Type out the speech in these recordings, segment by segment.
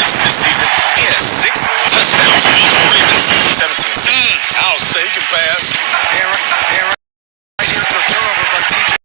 picks this season. He has 6 touchdowns. Ravens 17. I'll say he can pass. Aaron, here's a turnover by TJ.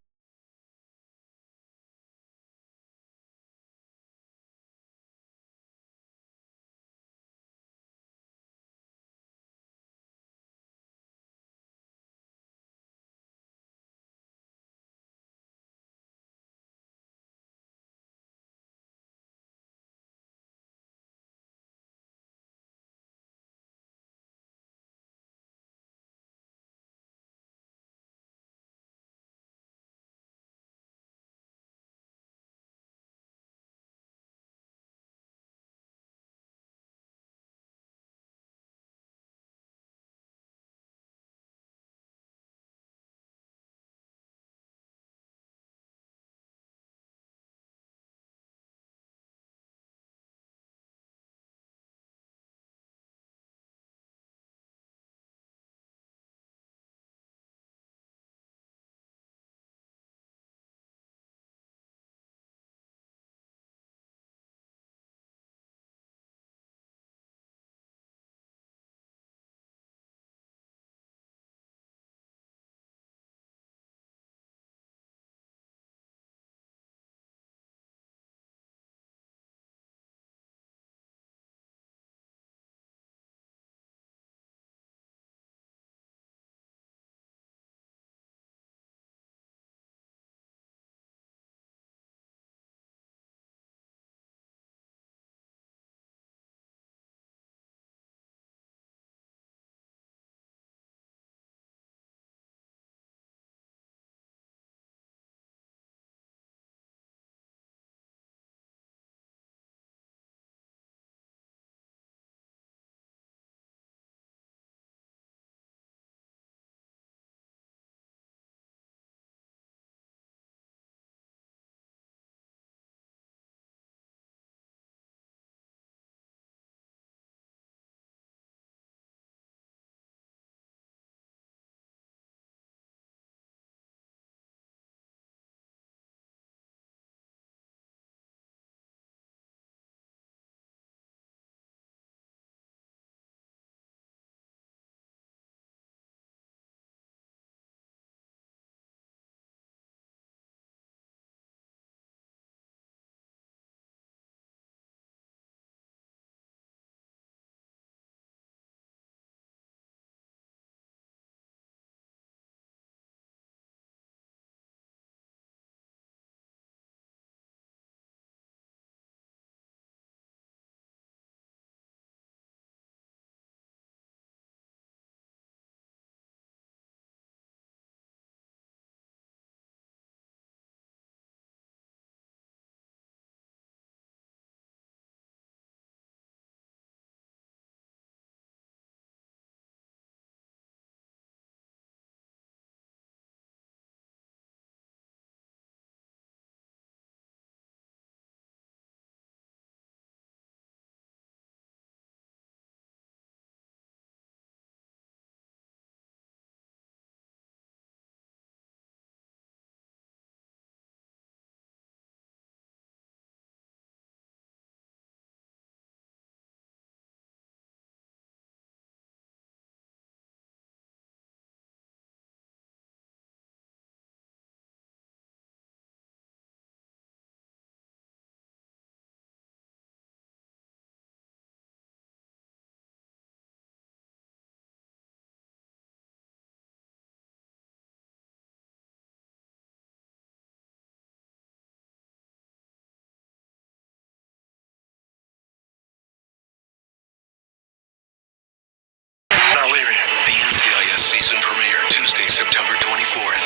Season premiere Tuesday, September 24th.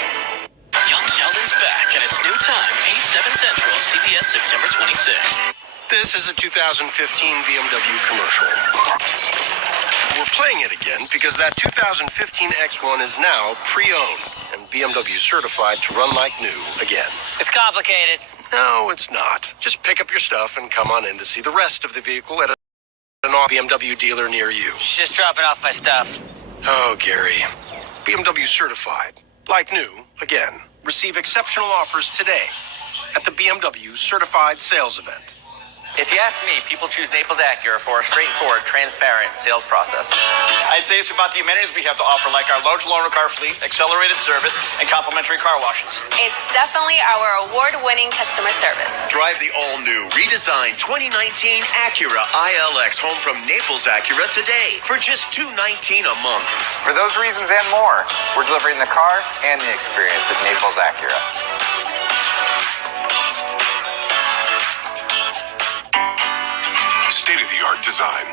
Young Sheldon's back, and it's new time, 8/7 Central, CBS, September 26th. This is a 2015 BMW commercial. We're playing it again because that 2015 X1 is now pre-owned and BMW certified to run like new again. It's complicated. No, it's not. Just pick up your stuff and come on in to see the rest of the vehicle at an BMW dealer near you. Just dropping off my stuff. Oh, Gary. BMW certified. Like new, again. Receive exceptional offers today at the BMW Certified Sales Event. If you ask me, people choose Naples Acura for a straightforward, transparent sales process. I'd say it's about the amenities we have to offer, like our large loaner car fleet, accelerated service, and complimentary car washes. It's definitely our award-winning customer service. Drive the all-new, redesigned 2019 Acura ILX home from Naples Acura today for just $219 a month. For those reasons and more, we're delivering the car and the experience at Naples Acura. State-of-the-art design.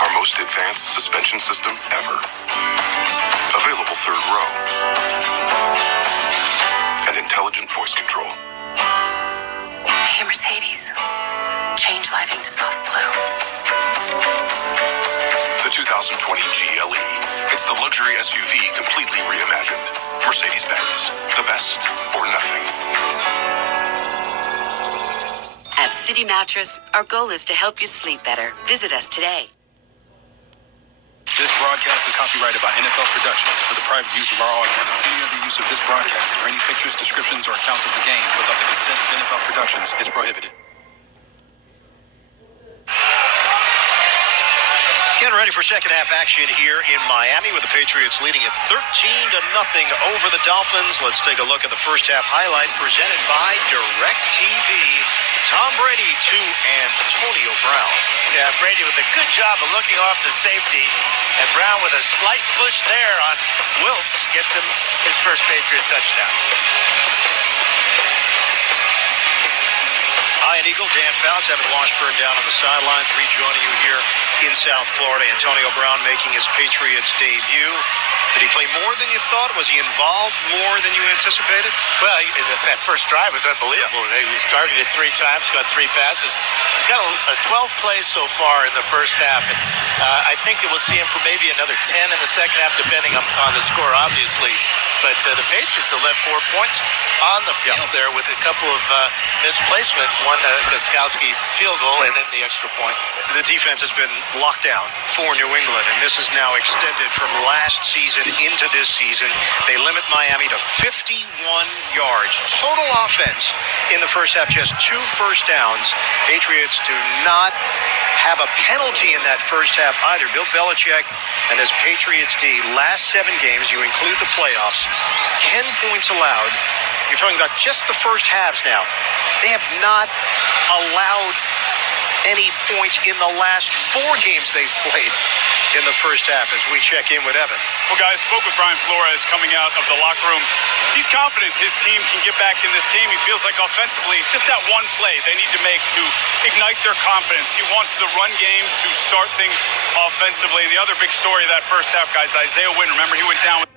Our most advanced suspension system ever. Available third row. And intelligent voice control. Hey, Mercedes. Change lighting to soft blue. The 2020 GLE. It's the luxury SUV completely reimagined. Mercedes-Benz. The best or nothing. At City Mattress, our goal is to help you sleep better. Visit us today. This broadcast is copyrighted by NFL Productions for the private use of our audience. Any other use of this broadcast or any pictures, descriptions, or accounts of the game without the consent of NFL Productions is prohibited. Getting ready for second half action here in Miami with the Patriots leading at 13-0 over the Dolphins. Let's take a look at the first half highlight presented by DirecTV. Tom Brady to Antonio Brown. Yeah, Brady with a good job of looking off the safety, and Brown with a slight push there on Wiltz gets him his first Patriot touchdown. Ian Eagle, Dan Fouts, Evan Washburn down on the sidelines, rejoining you here in South Florida. Antonio Brown making his Patriots debut. Did he play more than you thought? Was he involved more than you anticipated? Well, that first drive was unbelievable. He was targeted 3 times, got 3 passes. He's got a 12 plays so far in the first half. And I think that we'll see him for maybe another 10 in the second half, depending on the score, obviously. But the Patriots have left 4 points on the field there with a couple of misplacements. One, Gostkowski field goal, and then the extra point. The defense has been locked down for New England, and this is now extended from last season into this season. They limit Miami to 51 yards. Total offense in the first half, just 2 first downs. Patriots do not have a penalty in that first half either. Bill Belichick and his Patriots D, last 7 games, you include the playoffs, 10 points allowed. You're talking about just the first halves now. They have not allowed any points in the last 4 games they've played in the first half as we check in with Evan. Well, guys, spoke with Brian Flores coming out of the locker room. He's confident his team can get back in this game. He feels like offensively, it's just that one play they need to make to ignite their confidence. He wants the run game to start things offensively. And the other big story of that first half, guys, Isaiah Wynn, remember he went down with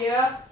Yeah.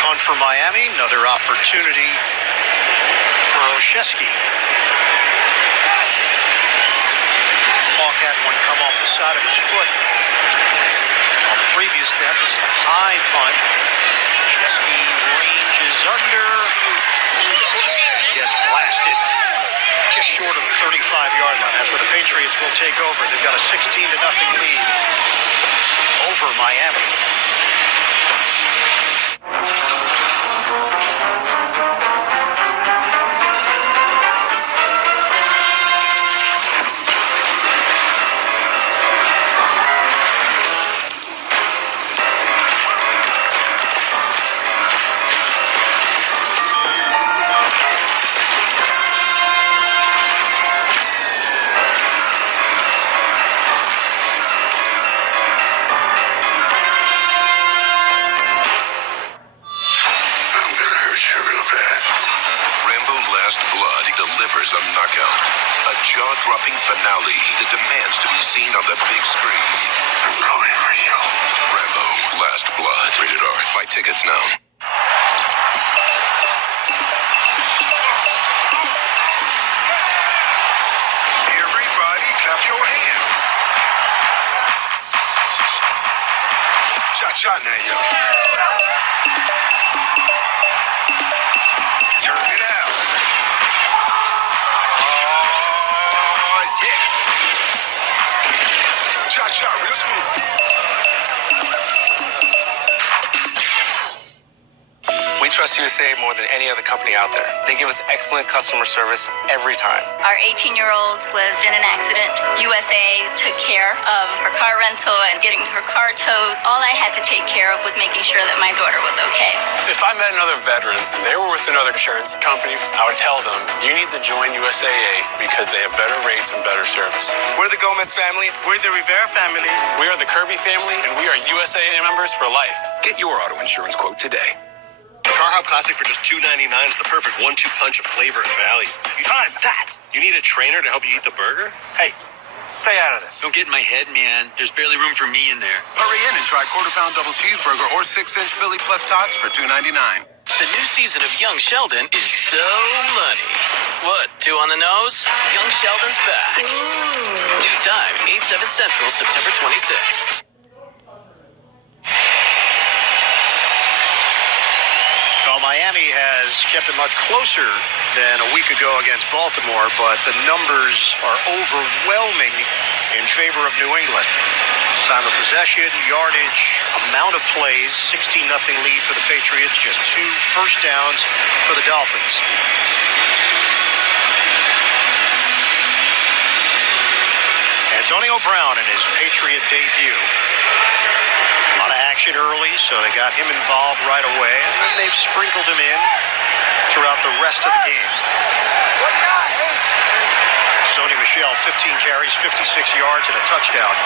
Punt for Miami, another opportunity for Olszewski. Hawk had one come off the side of his foot on the previous step. This is a high punt. Olszewski ranges under, gets blasted just short of the 35-yard line. That's where the Patriots will take over. They've got a 16-0 lead over Miami. delivers a knockout. A jaw-dropping finale that demands to be seen on the big screen. I'm going for you. Rambo, Last Blood. Rated R. Buy tickets now. Everybody clap your hands. Cha-cha now, yo. Turn it out. Oh, yeah. Cha-cha, real smooth. We trust USA more than any other company out there. They give us excellent customer service every time. Our 18-year-old was in an accident. USA took care of her car rental and getting her car towed. All I had to take care of was making sure that my daughter was okay. If I met another veteran and they were with another insurance company, I would tell them, you need to join USAA because they have better rates and better service. We're the Gomez family. We're the Rivera family. We are the Kirby family, and we are USAA members for life. Get your auto insurance quote today. Carhop Classic for just $2.99 is the perfect 1-2 punch of flavor and value. Time that. You need a trainer to help you eat the burger? Hey, stay out of this. Don't get in my head, man. There's barely room for me in there. Hurry in and try quarter-pound double cheeseburger or 6-inch Philly plus tots for $2.99. The new season of Young Sheldon is so money. What, 2 on the nose? Young Sheldon's back. New time, 8/7 Central, September 26th. Well, Miami has kept it much closer than a week ago against Baltimore, but the numbers are overwhelming in favor of New England. Time of possession, yardage, amount of plays, 16-0 lead for the Patriots, just 2 first downs for the Dolphins. Antonio Brown in his Patriot debut. A lot of action early, so they got him involved right away, and then they've sprinkled him in throughout the rest of the game. Sony Michel, 15 carries, 56 yards, and a touchdown.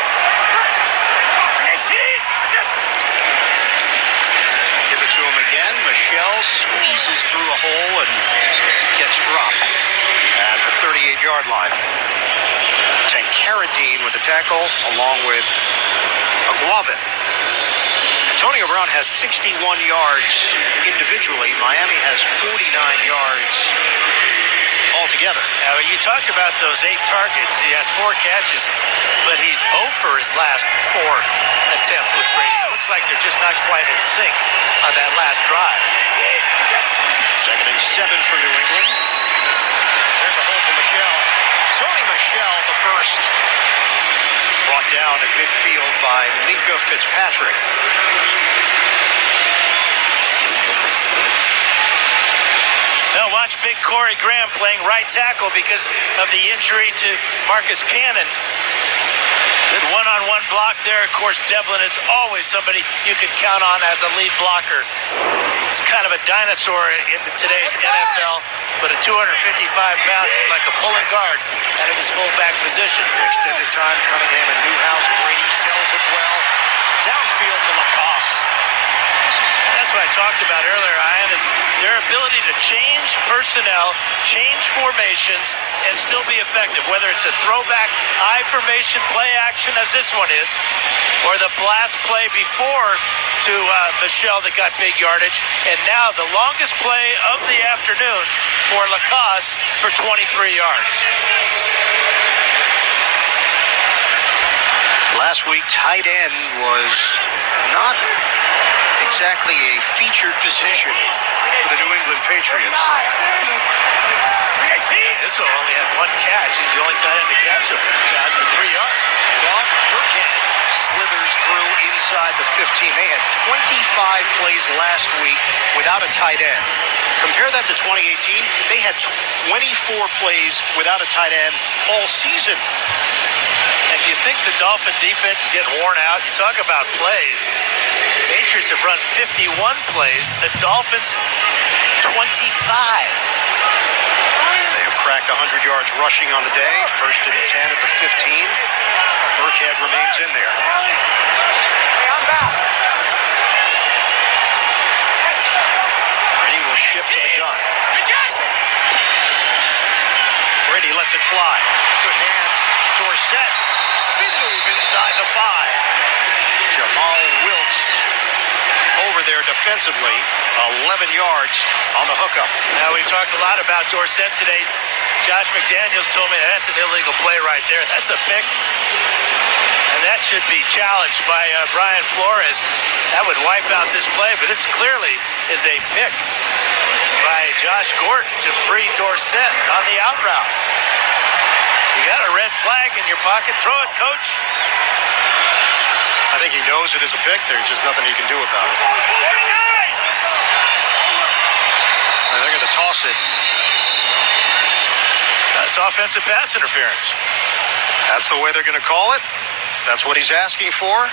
Give it to him again. Michel squeezes through a hole and gets dropped at the 38-yard line. Carradine with the tackle, along with Aguavin. Antonio Brown has 61 yards individually. Miami has 49 yards altogether. Now, you talked about those 8 targets. He has 4 catches, but he's 0 for his last 4 attempts with Brady. It looks like they're just not quite in sync on that last drive. 2nd and 7 for New England. There's a hole for Michel. Sony Michel, the first, brought down at midfield by Minkah Fitzpatrick. Now watch big Corey Graham playing right tackle because of the injury to Marcus Cannon. Good one-on-one block there. Of course, Devlin is always somebody you can count on as a lead blocker. He's kind of a dinosaur in today's NFL, but at 255 pounds, he's like a pulling guard out of his fullback position. Extended time, Cunningham and Newhouse. Brady sells it well. Downfield to Lacoste. That's what I talked about earlier, Ian. their ability to change personnel, change formations, and still be effective, whether it's a throwback I formation play action, as this one is, or the blast play before to Michelle that got big yardage, and now the longest play of the afternoon for Lacoste for 23 yards. Last week, tight end was not exactly a featured position for the New England Patriots. This will only have one catch. He's the only tight end to catch him. Josh for 3 yards. Well, Burkhead slithers through inside the 15. They had 25 plays last week without a tight end. Compare that to 2018. They had 24 plays without a tight end all season. And you think the Dolphin defense is getting worn out? You talk about plays. Patriots have run 51 plays. The Dolphins, 25. They have cracked 100 yards rushing on the day. First and 10 at the 15. Burkhead remains in there. Brady will shift to the gun. Brady lets it fly. Good hands. Dorsett. Spin move inside the 5. Jamal Wilkes over there defensively. 11 yards on the hookup. Now, we've talked a lot about Dorsett today. Josh McDaniels told me that's an illegal play right there. That's a pick. And that should be challenged by Brian Flores. That would wipe out this play, but this clearly is a pick by Josh Gordon to free Dorsett on the out route. You got a red flag in your pocket. Throw it, coach. I think he knows it is a pick. There's just nothing he can do about it. And they're going to toss it. That's offensive pass interference. That's the way they're going to call it. That's what he's asking for.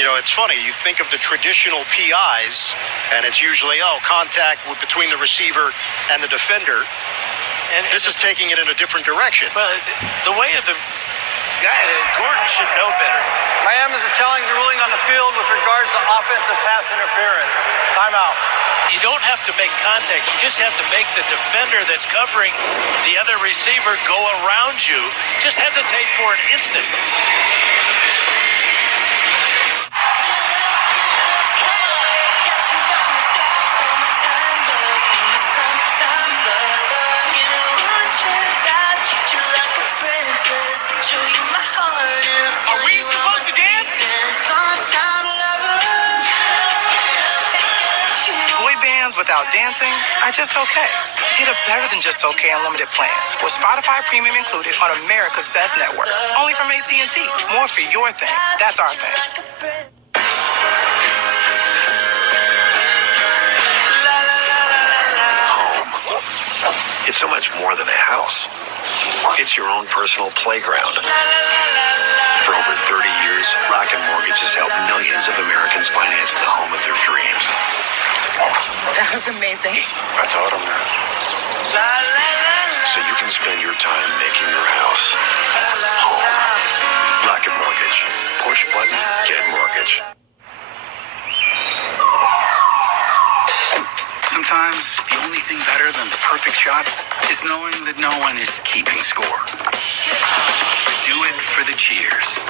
You know, it's funny. You think of the traditional PIs, and it's usually, contact between the receiver and the defender. And this is taking it in a different direction. But the way of the guy, Gordon should know better. Miami is challenging the ruling on the field with regards to offensive pass interference. Timeout. You don't have to make contact. You just have to make the defender that's covering the other receiver go around you. Just hesitate for an instant. Are we supposed to dance? Boy bands without dancing are just okay. Get a better than just okay unlimited plan with Spotify Premium included on America's Best Network. Only from AT&T. More for your thing. That's our thing. Home. It's so much more than a house. It's your own personal playground. For over 30 years, Rocket Mortgage has helped millions of Americans finance the home of their dreams. That was amazing. I taught them that. So you can spend your time making your house home. Rocket Mortgage. Push button, get mortgage. Sometimes the only thing better than the perfect shot is knowing that no one is keeping score. Do it for the cheers.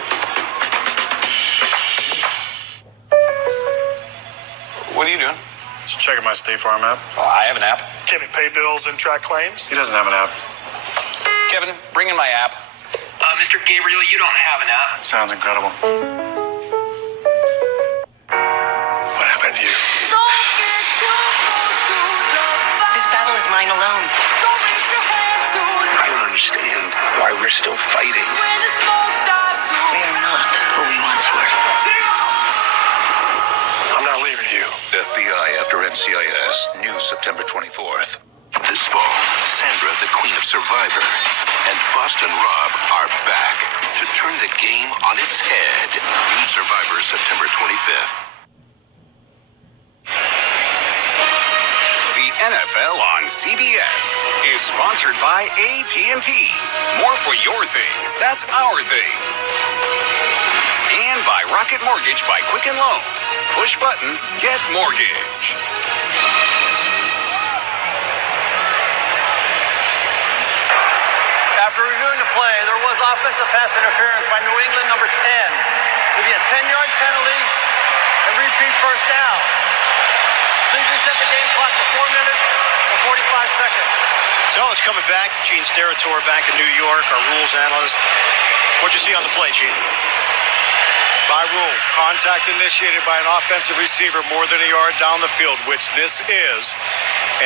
What are you doing? Just checking my State Farm app. Oh, I have an app. Can it pay bills and track claims? He doesn't have an app. Kevin, bring in my app. Mr. Gabriel, you don't have an app. Sounds incredible. What happened to you? This battle is mine alone. I don't understand why we're still fighting. We are not who we once were. I'm not leaving you. FBI after NCIS, new September 24th. This fall, Sandra, the Queen of Survivor, and Boston Rob are back to turn the game on its head. New Survivor, September 25th. The NFL on CBS is sponsored by AT&T. More for your thing. That's our thing. And driven by Rocket Mortgage by Quicken Loans. Push button, get mortgage. After reviewing the play, there was offensive pass interference by New England, number 10. It'll be a 10-yard penalty and repeat first down. Please reset the game clock to 4 minutes and 45 seconds. So it's coming back. Gene Steratore back in New York, our rules analyst. What'd you see on the play, Gene? By rule, contact initiated by an offensive receiver more than a yard down the field, which this is,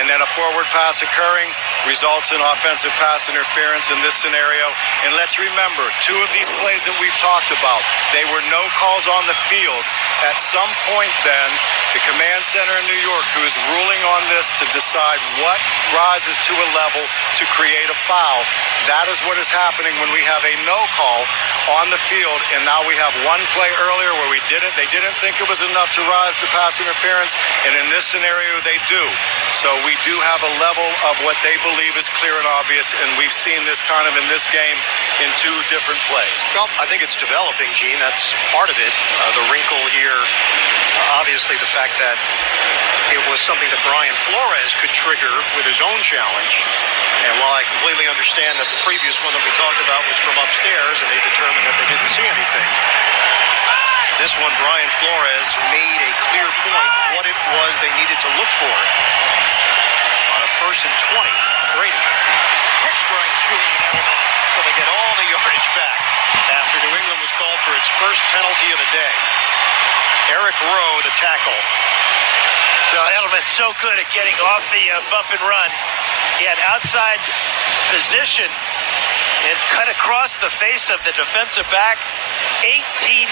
and then a forward pass occurring results in offensive pass interference in this scenario. And let's remember, two of these plays that we've talked about, they were no calls on the field. At some point then, the command center in New York, who is ruling on this to decide what rises to a level to create a foul, that is what is happening when we have a no call on the field. And now we have one play earlier where they didn't think it was enough to rise to pass interference, and in this scenario they do. So we do have a level of what they believe is clear and obvious, and we've seen this kind of in this game in two different plays. Well, I think it's developing, Gene. That's part of it. The wrinkle here, obviously the fact that it was something that Brian Flores could trigger with his own challenge. And while I completely understand that the previous one that we talked about was from upstairs and they determined that they didn't see anything, this one, Brian Flores made a clear point what it was they needed to look for. On a 1st and 20, Brady. Quick strike, Julian Edelman. So they get all the yardage back after New England was called for its first penalty of the day. Eric Rowe, the tackle. Well, Edelman's so good at getting off the bump and run. He had outside position and cut across the face of the defensive back. 18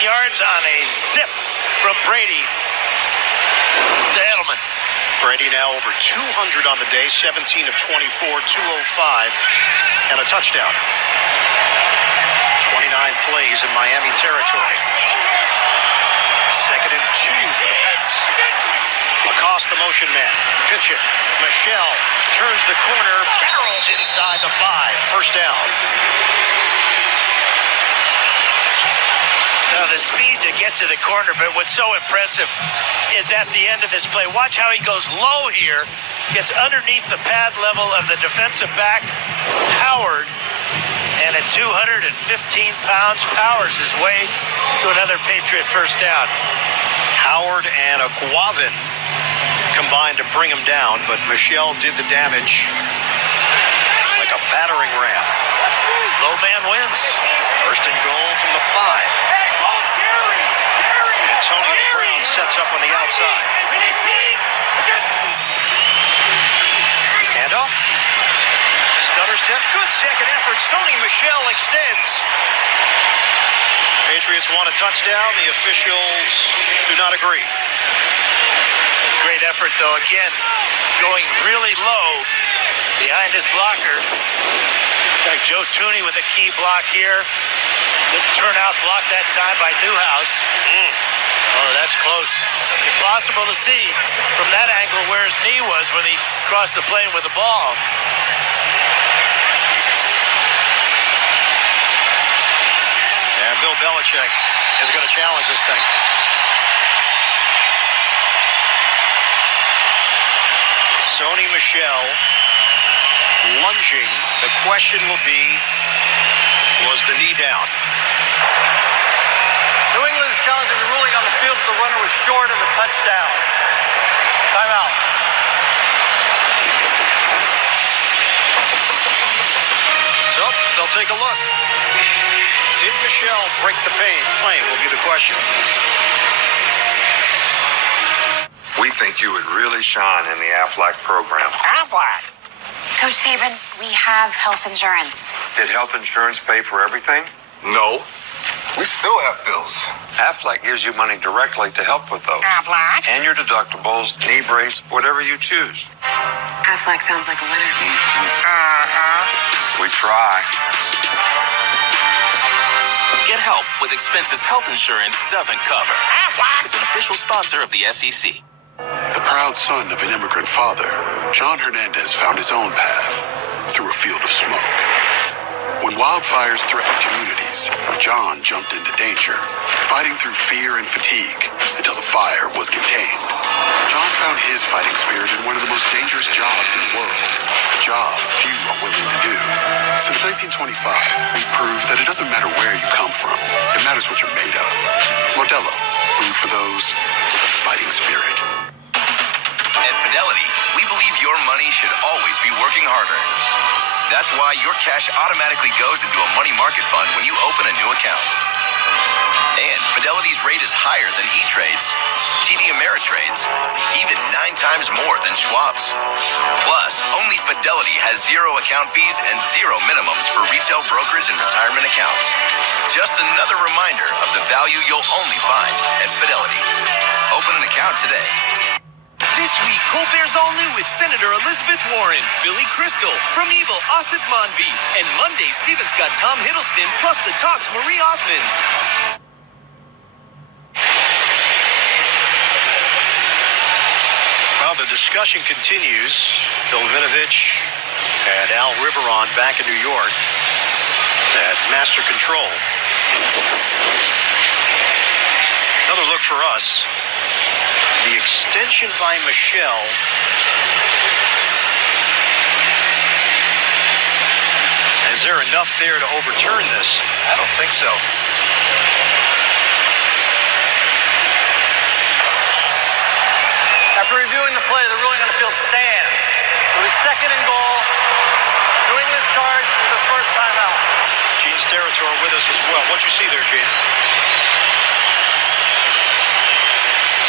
yards on a zip from Brady to Edelman. Brady now over 200 on the day, 17 of 24, 205, and a touchdown. 29 plays in Miami territory. 2nd and 2 for the Pats. Lacoste, the motion man. Pitch it. Michelle turns the corner, barrels inside the 5. First down. Now the speed to get to the corner, but what's so impressive is at the end of this play, watch how he goes low here, gets underneath the pad level of the defensive back, Howard, and at 215 pounds, powers his way to another Patriot first down. Howard and Aguavin combined to bring him down, but Michelle did the damage like a battering ram. Low man wins. 1st and goal from the 5. Antonio Brown sets up on the outside. Handoff. Stutter step. Good second effort. Sony Michel extends. Patriots want a touchdown. The officials do not agree. Great effort, though. Again, going really low behind his blocker. It's like Joe Tooney with a key block here. Good turnout block that time by Newhouse. Oh, that's close. Impossible to see from that angle where his knee was when he crossed the plane with the ball. And Bill Belichick is going to challenge this thing. Sony Michel lunging. The question will be, was the knee down? New England is challenging the ruling on the field that the runner was short of the touchdown. Timeout. So, they'll take a look. Did Michel break the plane will be the question. We think you would really shine in the Aflac program. Aflac? Coach Saban, we have health insurance. Did health insurance pay for everything? No. We still have bills. Aflac gives you money directly to help with those. Aflac? And your deductibles, knee brace, whatever you choose. Aflac sounds like a winner. We try. Get help with expenses health insurance doesn't cover. Aflac is an official sponsor of the SEC. The proud son of an immigrant father, John Hernandez found his own path through a field of smoke. When wildfires threatened communities, John jumped into danger, fighting through fear and fatigue until the fire was contained. John found his fighting spirit in one of the most dangerous jobs in the world, a job few are willing to do. Since 1925, we've proved that it doesn't matter where you come from. It matters what you're made of. Modelo, brewed for those with a fighting spirit. At Fidelity, we believe your money should always be working harder. That's why your cash automatically goes into a money market fund when you open a new account. And Fidelity's rate is higher than E-Trade's, TD Ameritrade's, even 9 times more than Schwab's. Plus, only Fidelity has 0 account fees and 0 minimums for retail brokerage and retirement accounts. Just another reminder of the value you'll only find at Fidelity. Open an account today. This week, Colbert's all new with Senator Elizabeth Warren, Billy Crystal, From Evil, Asif Manvi, and Monday, Steven's got Tom Hiddleston, plus The Talk's Marie Osmond. Well, the discussion continues. Bill Vinovich and Al Riveron back in New York at Master Control. Another look for us. The extension by Michelle. Is there enough there to overturn this? I don't think so. After reviewing the play, the ruling on the field stands. It was 2nd and goal. New England's charged with the first timeout. Gene Steratore with us as well. What you see there, Gene?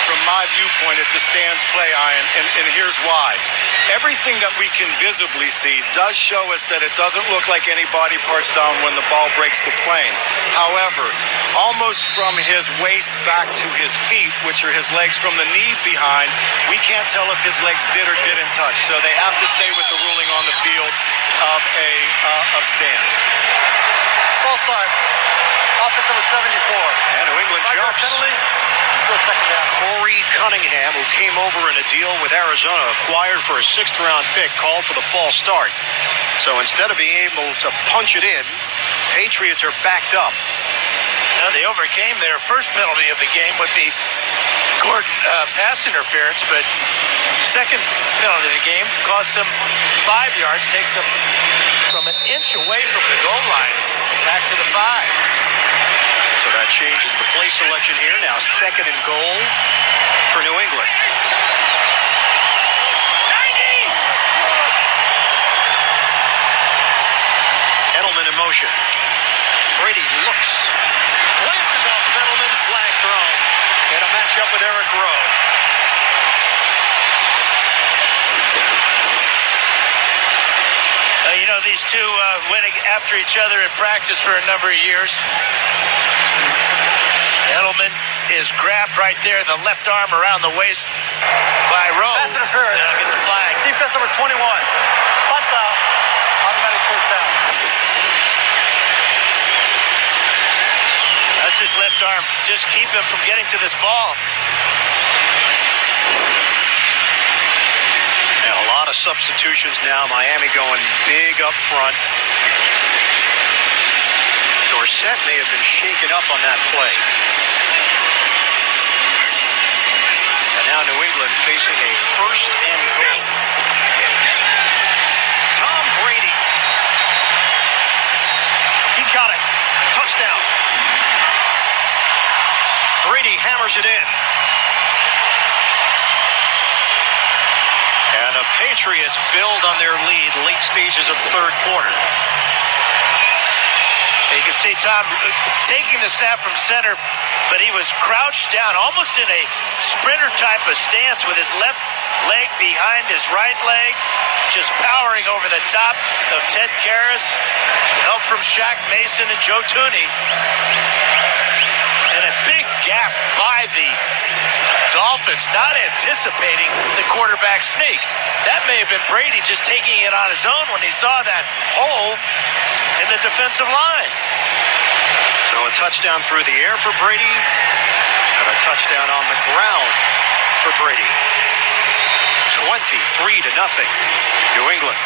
From my viewpoint, it's a stands play, Ian, and here's why. Everything that we can visibly see does show us that it doesn't look like any body parts down when the ball breaks the plane. However, almost from his waist back to his feet, which are his legs from the knee behind, we can't tell if his legs did or didn't touch. So they have to stay with the ruling on the field of stands. Ball start. Offense number 74. And New England jumps. Penalty. Still second down. Corey Cunningham, who came over in a deal with Arizona, acquired for a 6th-round pick, called for the false start. So instead of being able to punch it in, Patriots are backed up. Now they overcame their first penalty of the game with the Gordon pass interference, but second penalty of the game costs them 5 yards, takes them from an inch away from the goal line back to the 5. So that changes the play selection here. Now 2nd and goal for New England. 90. Edelman in motion. Brady looks. Glances off of Edelman. Flag thrown. And a matchup with Eric Rowe. You know, these two went after each other in practice for a number of years. Edelman is grabbed right there, the left arm around the waist by Rowe. Pass interference. They'll get the flag. Defense number 21. Punt foul. Automatic first down. That's his left arm. Just keep him from getting to this ball. And a lot of substitutions now. Miami going big up front. Dorsett may have been shaken up on that play. And now New England facing a 1st and goal. Tom Brady. He's got it. Touchdown. Brady hammers it in. And the Patriots build on their lead late stages of the 3rd quarter. You can see Tom taking the snap from center, but he was crouched down, almost in a sprinter type of stance with his left leg behind his right leg, just powering over the top of Ted Karras, help from Shaq Mason and Joe Tooney. And a big gap by the Dolphins, not anticipating the quarterback sneak. That may have been Brady just taking it on his own when he saw that hole in the defensive line. So a touchdown through the air for Brady and a touchdown on the ground for Brady. 23-0, New England.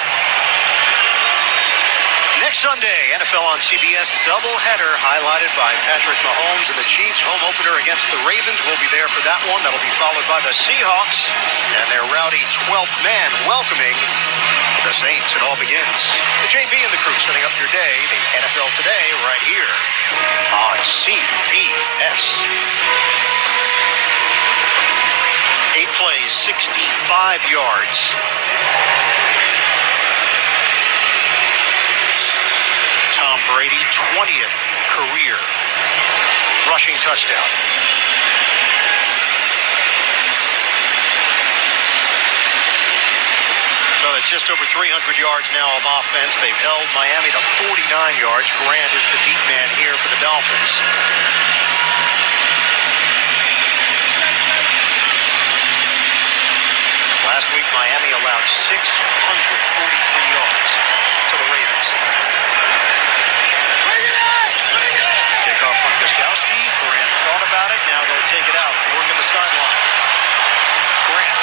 Next Sunday, NFL on CBS doubleheader highlighted by Patrick Mahomes and the Chiefs. Home opener against the Ravens. We'll be there for that one. That'll be followed by the Seahawks and their rowdy 12th man welcoming the Saints. It all begins. The JB and the crew setting up your day. The NFL Today right here on CBS. 8 plays, 65 yards. Tom Brady, 20th career rushing touchdown. So that's just over 300 yards now of offense. They've held Miami to 49 yards. Grant is the deep man here for the Dolphins. Last week, Miami allowed 643 yards to the Ravens. Kickoff from Gostkowski. Grant thought about it. Now they'll take it out. Working the sideline. Grant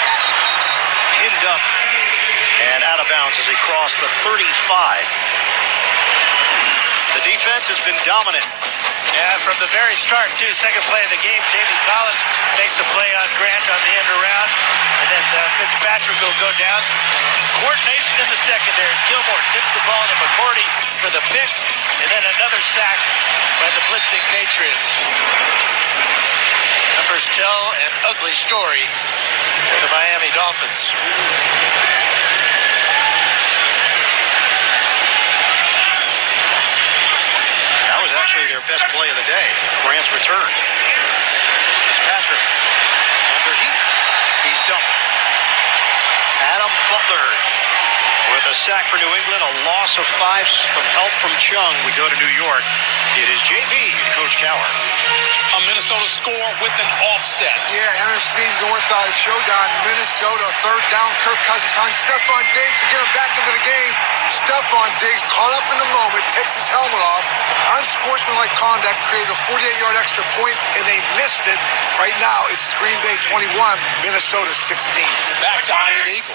pinned up and out of bounds as he crossed the 35. The defense has been dominant. Yeah, from the very start, too. Second play of the game, Jamie Collins makes a play on Grant on the end around. And then Fitzpatrick will go down. Coordination in the secondary as Gilmore tips the ball to McCourty for the pick. And then another sack by the blitzing Patriots. Numbers tell an ugly story for the Miami Dolphins. That was actually their best play of the day. Grant's return. Fitzpatrick under heat. He's dumped. Adam Butler with a sack for New England, a loss of 5, some help from Chung. We go to New York. It is JB and Coach Cowher. A Minnesota score with an offset. Yeah, NFC North showdown. Minnesota, third down. Kirk Cousins finds Stephon Diggs to get him back into the game. Stephon Diggs caught up in the moment, takes his helmet off. Unsportsmanlike conduct created a 48-yard extra point, and they missed it. Right now, it's Green Bay 21, Minnesota 16. Back to Iron Eagle.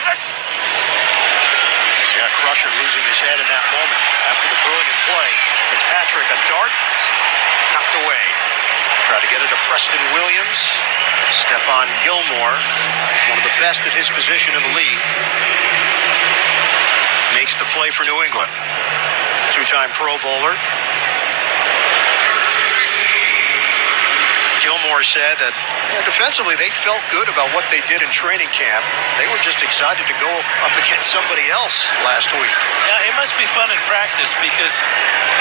Yeah, Crusher losing his head in that moment after the brilliant play. Fitzpatrick, a dart, knocked away. Tried to get it to Preston Williams. Stephon Gilmore, one of the best at his position in the league, makes the play for New England. Two-time Pro Bowler. Gilmore said that defensively they felt good about what they did in training camp. They were just excited to go up against somebody else last week. Yeah, it must be fun in practice because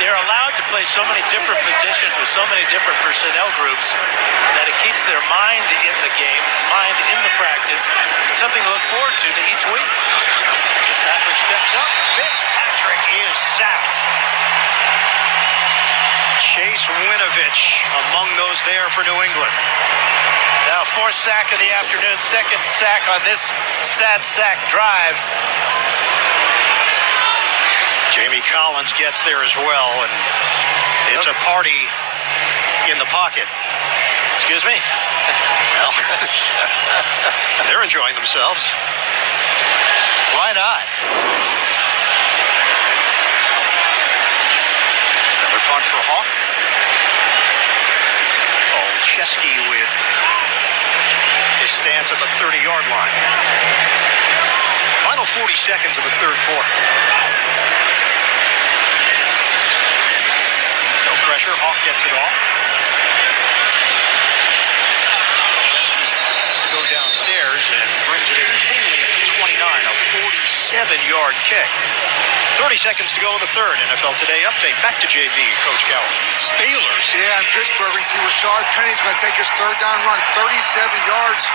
they're allowed to play so many different positions with so many different personnel groups that it keeps their mind in the game, mind in the practice, something to look forward to each week. Fitzpatrick steps up. Fitzpatrick is sacked. Chase Winovich among those there for New England. Now, fourth sack of the afternoon, second sack on this sad sack drive. Jamie Collins gets there as well, and it's a party in the pocket. Excuse me? Well, they're enjoying themselves. Why not? Another punt for Hawk. Olszewski with his stance at the 30-yard line. Final 40 seconds of the third quarter. No pressure. Hawk gets it off. Olszewski has to go downstairs and brings it in cleanly at the 29, a 47-yard kick. 30 seconds to go in the third. NFL Today update. Back to JB, Coach Cowher. Steelers. Yeah, in Pittsburgh, we see Rashard Penny's going to take his third down run. 37 yards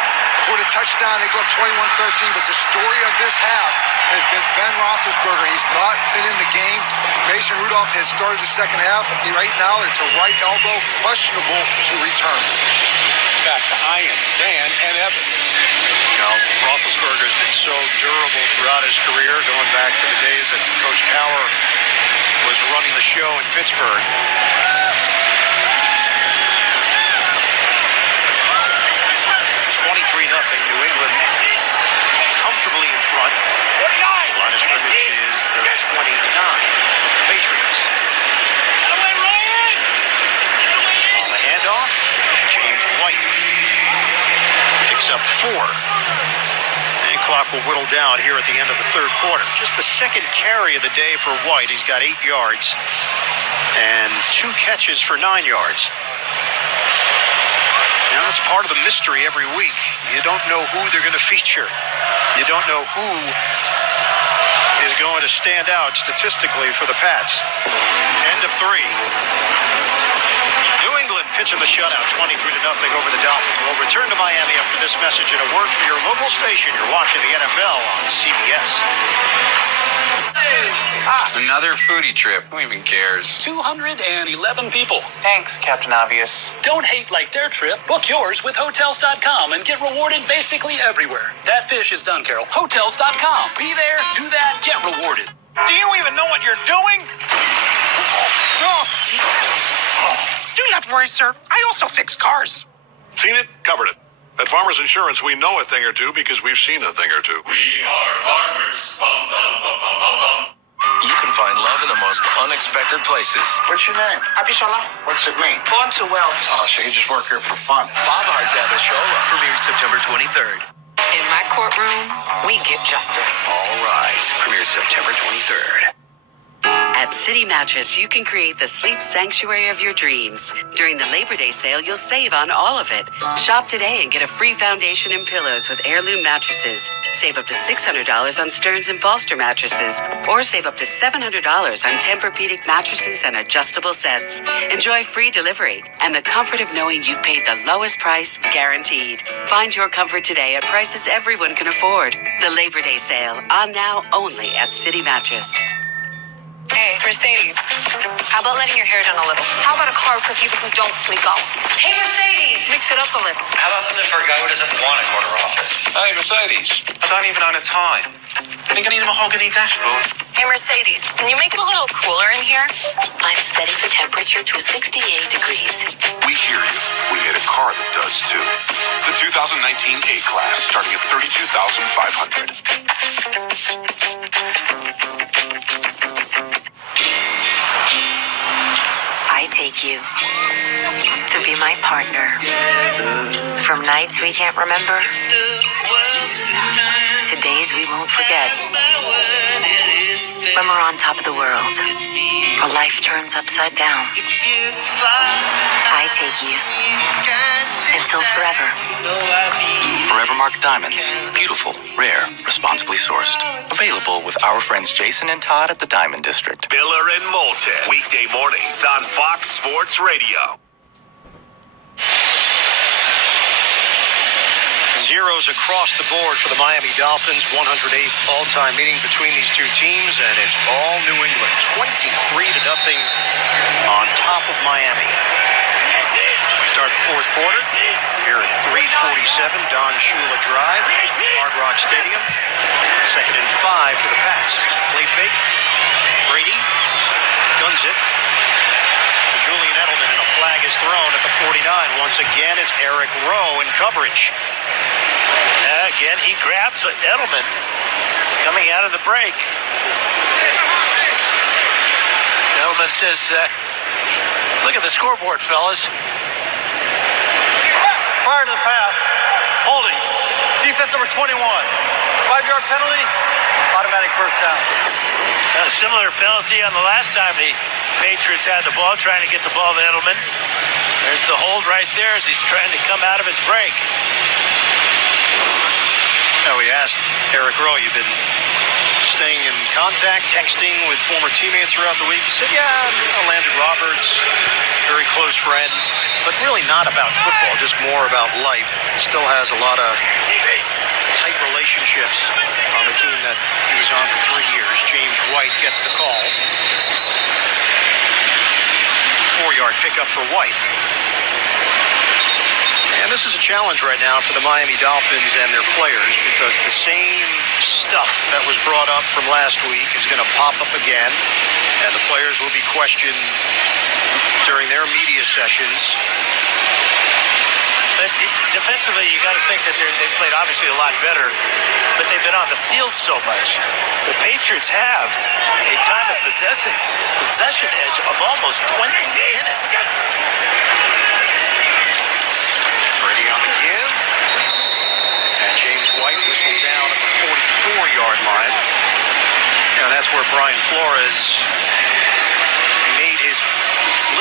for the touchdown. They go up 21-13. But the story of this half has been Ben Roethlisberger. He's not been in the game. Mason Rudolph has started the second half. Right now, it's a right elbow, questionable to return. Back to Ian, Dan, and Evan. You know, Roethlisberger has been so durable throughout his career, going back to the days that Coach Cowher was running the show in Pittsburgh. 23-0, New England comfortably in front. Line of scrimmage is the 29. Patriots. On the handoff, James White picks up 4. And clock will whittle down here at the end of the third quarter. Just the second carry of the day for White. He's got 8 yards and 2 catches for 9 yards. You know, it's part of the mystery every week. You don't know who they're going to feature. You don't know who is going to stand out statistically for the Pats. End of 3. New England pitching the shutout, 23-0 over the Dolphins. We'll return to Miami after this message and a word from your local station. You're watching the NFL on CBS. Another foodie trip. Who even cares? 211 people. Thanks, Captain Obvious. Don't hate like their trip. Book yours with Hotels.com and get rewarded basically everywhere. That fish is done, Carol. Hotels.com. Be there, do that, get rewarded. Do you even know what you're doing? Do not worry, sir. I also fix cars. Seen it, covered it. At Farmers Insurance, we know a thing or two because we've seen a thing or two. We are farmers. Bum, bum, bum, bum, bum, bum. You can find love in the most unexpected places. What's your name? Abishala. What's it mean? Born to wealth. Oh, so you just work here for fun. Bob Hart's Abishola premieres September 23rd. In my courtroom, we get justice. All Rise premieres September 23rd. At City Mattress, you can create the sleep sanctuary of your dreams. During the Labor Day sale, you'll save on all of it. Shop today and get a free foundation and pillows with heirloom mattresses. Save up to $600 on Stearns & Foster mattresses. Or save up to $700 on Tempur-Pedic mattresses and adjustable sets. Enjoy free delivery and the comfort of knowing you've paid the lowest price, guaranteed. Find your comfort today at prices everyone can afford. The Labor Day sale, on now only at City Mattress. Hey, Mercedes, how about letting your hair down a little? How about a car for people who don't play golf? Hey, Mercedes, mix it up a little. How about something for a guy who doesn't want a corner office? Hey, Mercedes. I don't even own a tie. I think I need a mahogany dashboard. Hey, Mercedes, can you make it a little cooler in here? I'm setting the temperature to 68 degrees. We hear you. We made a car that does too. The 2019 A-Class, starting at $32,500. I take you to be my partner. From nights we can't remember to days we won't forget. When we're on top of the world, or life turns upside down, I take you until forever. Forever Marked Diamonds. Beautiful, rare, responsibly sourced. Available with our friends Jason and Todd at the Diamond District. Miller and Moulton. Weekday mornings on Fox Sports Radio. Zeros across the board for the Miami Dolphins. 108th all-time meeting between these two teams, and it's all New England. 23-0 on top of Miami. We start the fourth quarter here at 3:47, Don Shula Drive, Hard Rock Stadium. 2nd and 5 for the Pats. Play fake. Brady guns it to Julian Edelman, and a flag is thrown at the 49. Once again, it's Eric Rowe in coverage. Again, he grabs Edelman coming out of the break. Edelman says, look at the scoreboard, fellas. Prior to the pass, holding, defense number 21, 5-yard penalty, automatic first down. A similar penalty on the last time the Patriots had the ball, trying to get the ball to Edelman. There's the hold right there as he's trying to come out of his break. Now, we asked Eric Rowe, you've been staying in contact, texting with former teammates throughout the week. He said, yeah, Landon Roberts, very close friend, but really not about football, just more about life. Still has a lot of tight relationships on the team that he was on for 3 years. James White gets the call. 4-yard pickup for White. And this is a challenge right now for the Miami Dolphins and their players, because the same stuff that was brought up from last week is going to pop up again, and the players will be questioned during their media sessions. but defensively, you got to think that they've played obviously a lot better, but they've been on the field so much. The Patriots have a time of possession edge of almost 20 minutes. Brady on the give. And James White whistled down at the 44-yard line. And that's where Brian Flores made his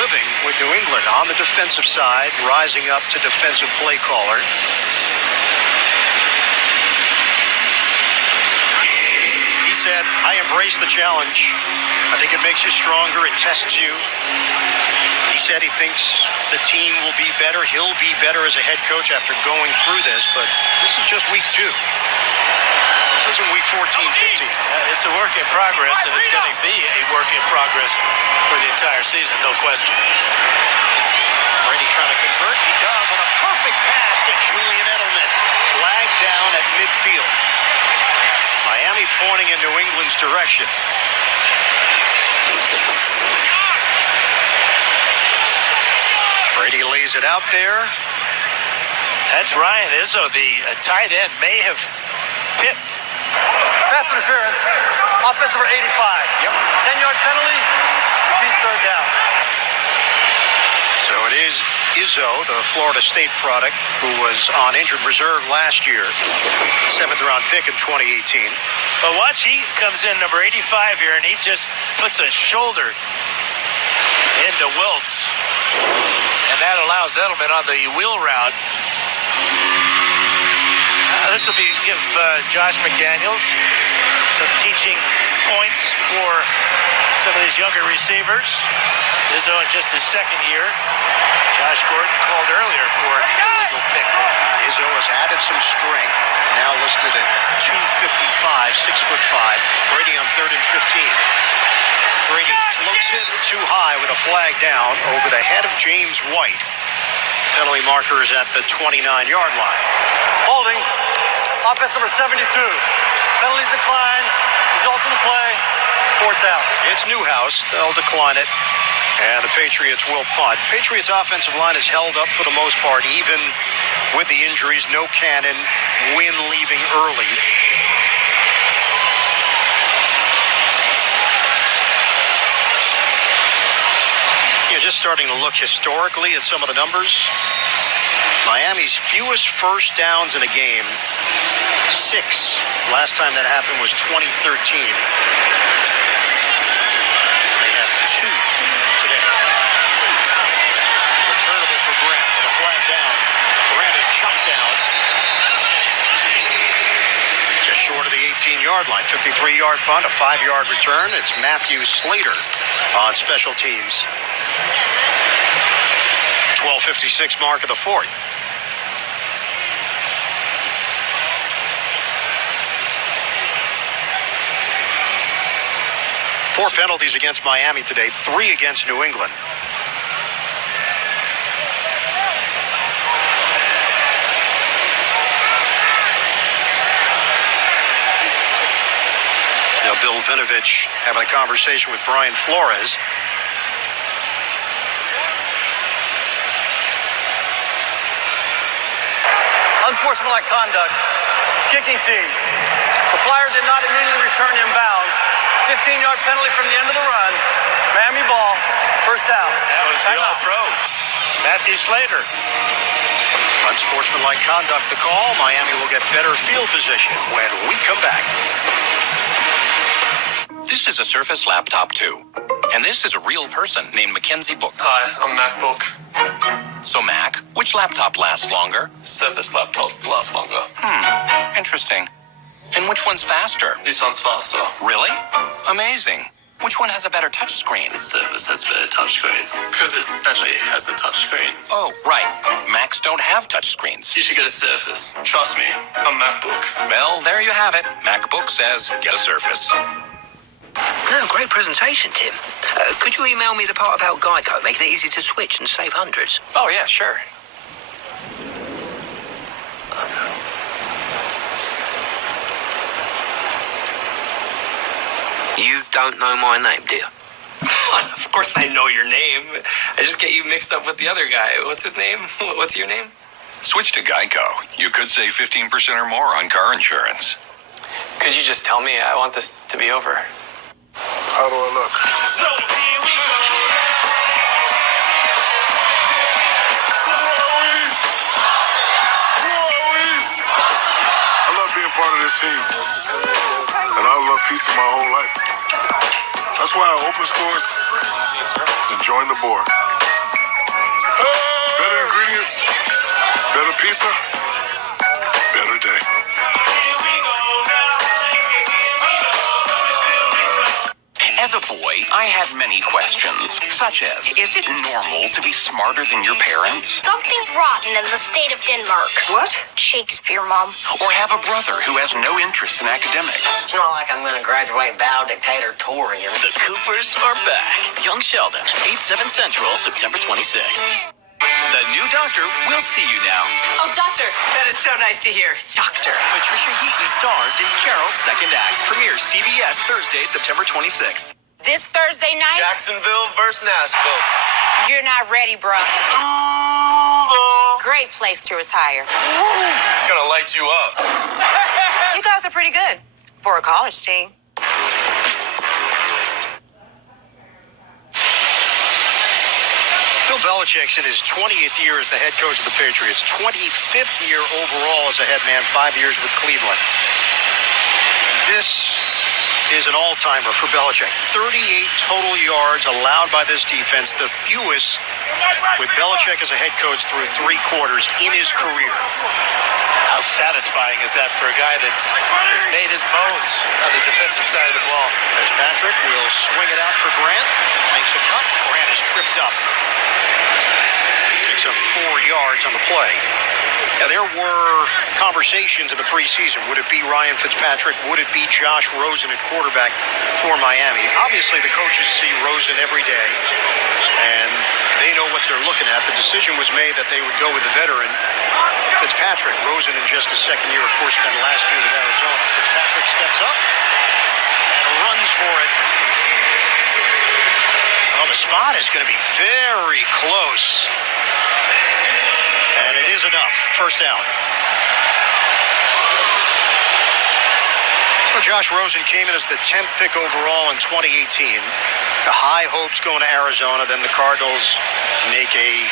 living with New England on the defensive side, rising up to defensive play caller. He said, I embrace the challenge. I think it makes you stronger. It tests you. He said he thinks the team will be better. He'll be better as a head coach after going through this, but this is just week 2. This isn't week 14, 15. It's a work in progress, and it's going to be a work in progress for the entire season, no question. Brady trying to convert. He does on a perfect pass to Julian Edelman. Flag down at midfield. Miami pointing in New England's direction. Brady lays it out there. That's Ryan Izzo, the tight end, may have pipped. Pass interference. Offense number 85. Yep. 10-yard penalty. Repeat third down. So it is Izzo, the Florida State product, who was on injured reserve last year. 7th-round pick in 2018. But watch, he comes in number 85 here, and he just puts a shoulder into Wiltz. And that allows Edelman on the wheel route. This will give Josh McDaniels some teaching points for some of these younger receivers. Izzo in just his second year. Josh Gordon called earlier for an illegal pick. Izzo has added some strength, now listed at 255, 6'5". Brady on 3rd and 15. Brady floats it too high with a flag down over the head of James White. Penalty marker is at the 29-yard line. Holding. Offense number 72. Penalties decline. Result of the play. 4th down. It's Newhouse. They'll decline it. And the Patriots will punt. Patriots offensive line is held up for the most part, even with the injuries. No Cannon. Wynn leaving early. Just starting to look historically at some of the numbers. Miami's fewest first downs in a game, 6. Last time that happened was 2013. They have 2 today. Returnable for Grant with a flag down. Grant is chopped down. Just short of the 18-yard line. 53-yard punt, a 5-yard return. It's Matthew Slater on special teams. 12:56 mark of the 4th. Four penalties against Miami today, 3 against New England. Now Bill Vinovich having a conversation with Brian Flores. Unsportsmanlike conduct. Kicking team. The flyer did not immediately return inbounds. 15-yard penalty from the end of the run. Miami ball. First down. That was the All-Pro, Matthew Slater. Unsportsmanlike conduct to call. Miami will get better field position when we come back. This is a Surface Laptop 2. And this is a real person named Mackenzie Book. Hi, I'm MacBook. So Mac, which laptop lasts longer? Surface laptop lasts longer. Interesting. And which one's faster? This one's faster. Really? Amazing. Which one has a better touchscreen? The Surface has better touchscreen. Because it actually has a touchscreen. Oh, right. Macs don't have touchscreens. You should get a Surface. Trust me, I'm MacBook. Well, there you have it. MacBook says get a Surface. No, great presentation, Tim. Could you email me the part about Geico, making it easy to switch and save hundreds? Oh, yeah, sure. You don't know my name, do you? Of course I know your name. I just get you mixed up with the other guy. What's his name? What's your name? Switch to Geico. You could save 15% or more on car insurance. Could you just tell me I want this to be over? How do I look? I love being part of this team. And I love pizza my whole life. That's why I open stores and join the board. Better ingredients, better pizza, better day. As a boy, I had many questions, such as, is it normal to be smarter than your parents? Something's rotten in the state of Denmark. What? Shakespeare, Mom. Or have a brother who has no interest in academics? It's not like I'm going to graduate valedictatorian. The Coopers are back. Young Sheldon, 8/7 Central, September 26th. The new doctor will see you now. Oh, Doctor, that is so nice to hear. Doctor. Patricia Heaton stars in Carol's second act. Premieres CBS Thursday, September 26th. This Thursday night? Jacksonville versus Nashville. You're not ready, bro. Great place to retire. Gonna light you up. You guys are pretty good for a college team. Bill Belichick's in his 20th year as the head coach of the Patriots, 25th year overall as a head man, 5 years with Cleveland. This is an all-timer for Belichick. 38 total yards allowed by this defense, the fewest with Belichick as a head coach through 3 quarters in his career. How satisfying is that for a guy that has made his bones on the defensive side of the ball? Fitzpatrick will swing it out for Grant. Makes a cut. Grant is tripped up. Picks up 4 yards on the play. Now, there were conversations in the preseason. Would it be Ryan Fitzpatrick? Would it be Josh Rosen at quarterback for Miami? Obviously, the coaches see Rosen every day, and they know what they're looking at. The decision was made that they would go with the veteran Fitzpatrick. Rosen in just his second year, of course, spent last year with Arizona. Fitzpatrick steps up and runs for it. Well, the spot is going to be very close. And it is enough. First down. So Josh Rosen came in as the 10th pick overall in 2018. The high hopes going to Arizona. Then the Cardinals make a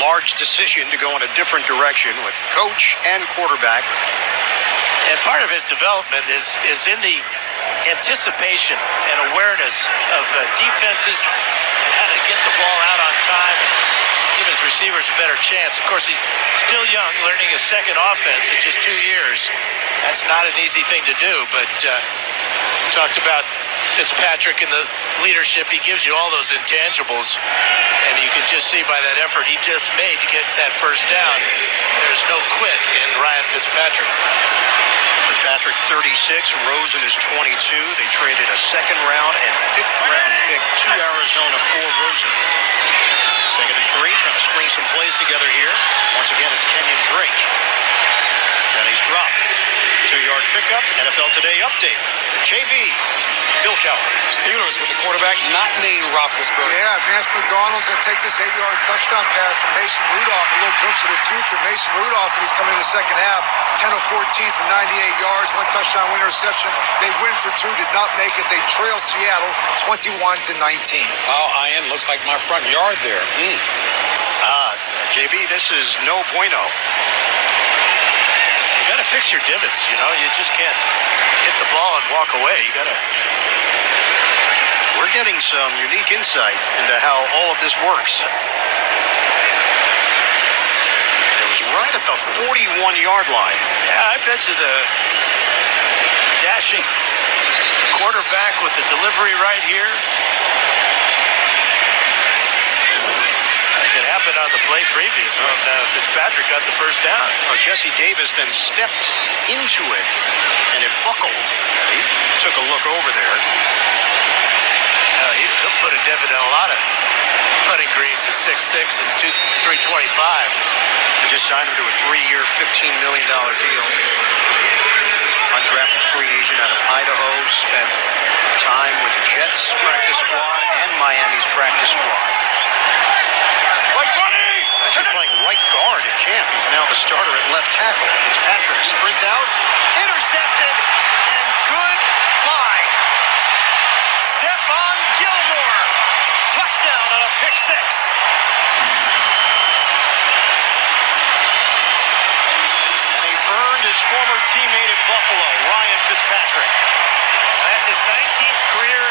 large decision to go in a different direction with coach and quarterback. And part of his development is in the anticipation and awareness of defenses and how to get the ball out on time and give his receivers a better chance. Of course, he's still young, learning his second offense in just 2 years. That's not an easy thing to do, but talked about Fitzpatrick and the leadership. He gives you all those intangibles, and you can just see by that effort he just made to get that first down. There's no quit in Ryan Fitzpatrick. Fitzpatrick 36, Rosen is 22. They traded a second round and 5th round pick to Arizona for Rosen. Second and 3, trying to string some plays together here. Once again, it's Kenyon Drake. And he's dropped. 2-yard pickup, NFL Today update. JB, Bill Cowher. Steelers with the quarterback not named Roethlisberger. Yeah, Vance McDonald's going to take this 8-yard touchdown pass from Mason Rudolph. A little glimpse of the future. Mason Rudolph, and he's coming in the second half. 10 of 14 for 98 yards, 1 touchdown, 1 interception. They win for 2, did not make it. They trail Seattle 21-19. Oh, Ian, looks like my front yard there. JB, this is no bueno. You got to fix your divots, you know. You just can't hit the ball and walk away. You got to. We're getting some unique insight into how all of this works. It was right at the 41-yard line. Yeah, I bet you the dashing quarterback with the delivery right here. It happened on the play previous when Fitzpatrick got the first down. Jesse Davis then stepped into it, and it buckled. He took a look over there. He'll put a Devin in a lot of putting greens at 6'6" and 325. They just signed him to a 3-year, $15 million deal. Undrafted free agent out of Idaho. Spent time with the Jets practice squad and Miami's practice squad. actually playing right guard at camp. He's now the starter at left tackle. Fitzpatrick sprint out, intercepted, and goodbye. Stephon Gilmore, touchdown on a pick six. And he burned his former teammate in Buffalo, Ryan Fitzpatrick. That's his 19th career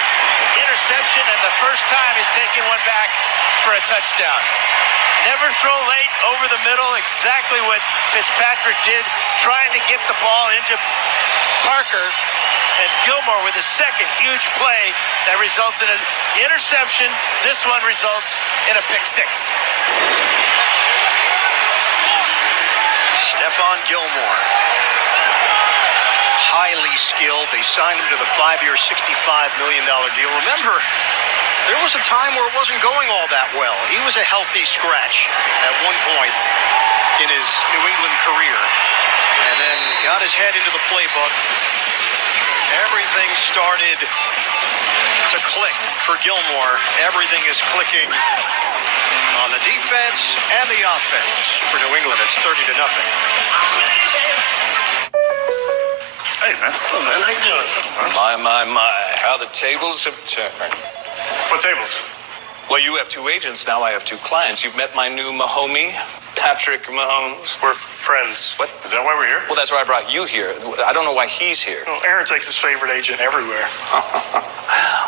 interception, and the first time he's taking one back for a touchdown. Never throw late over the middle, exactly what Fitzpatrick did, trying to get the ball into Parker. And Gilmore with his second huge play that results in an interception. This one results in a pick six. Stephon Gilmore, highly skilled. They signed him to the 5-year, $65 million deal. Remember, there was a time where it wasn't going all that well. He was a healthy scratch at one point in his New England career, and then got his head into the playbook. Everything started to click for Gilmore. Everything is clicking on the defense and the offense for New England. It's 30-0. Hey, man. Hello, man. How you doing? My. How the tables have turned. What tables? Well, you have 2 agents now. I have 2 clients. You've met my new Mahomie, Patrick Mahomes. We're friends. What? Is that why we're here? Well, that's why I brought you here. I don't know why he's here. Well, Aaron takes his favorite agent everywhere.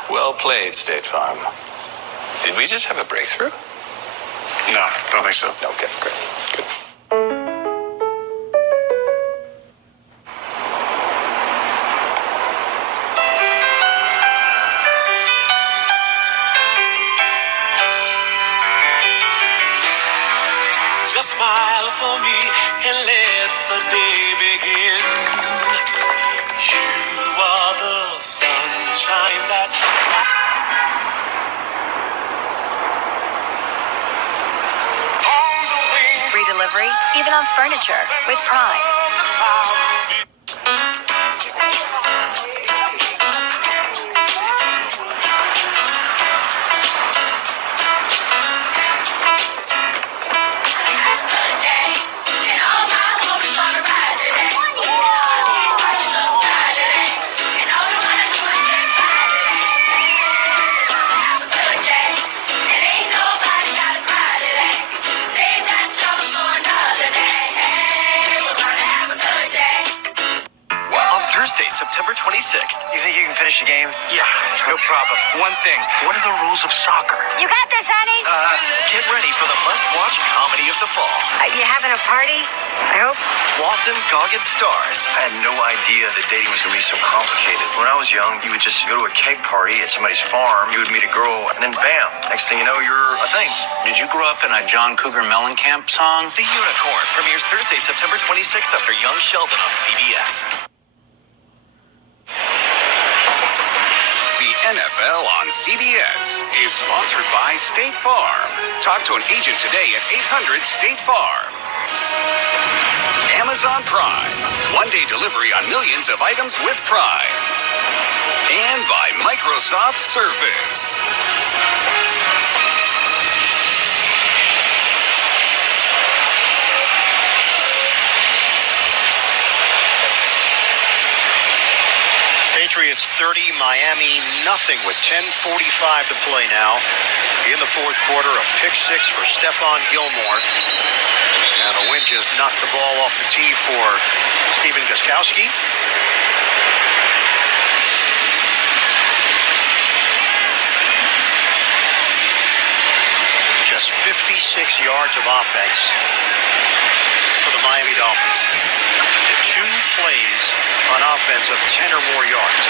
Well played, State Farm. Did we just have a breakthrough? No, don't think so. Okay, great. Good. Just smile for me and let the day begin. You are the sunshine that... Free delivery, even on furniture, with Prime. Thursday, September 26th. You think you can finish the game? Yeah, no problem. One thing, what are the rules of soccer? You got this, honey? Get ready for the must-watch comedy of the fall. You having a party? I hope. Walton Goggins stars. I had no idea that dating was going to be so complicated. When I was young, you would just go to a keg party at somebody's farm, you would meet a girl, and then bam, next thing you know, you're a thing. Did you grow up in a John Cougar Mellencamp song? The Unicorn premieres Thursday, September 26th after Young Sheldon on CBS. The NFL on CBS is sponsored by State Farm. Talk to an agent today at 800-STATE-FARM. Amazon Prime. One-day delivery on millions of items with Prime. And by Microsoft Surface. Patriots 30, Miami nothing with 10:45 to play now. In the fourth quarter, a pick six for Stephon Gilmore. And the wind just knocked the ball off the tee for Stephen Gostkowski. Just 56 yards of offense for the Miami Dolphins. 2 plays on offense of 10 or more yards.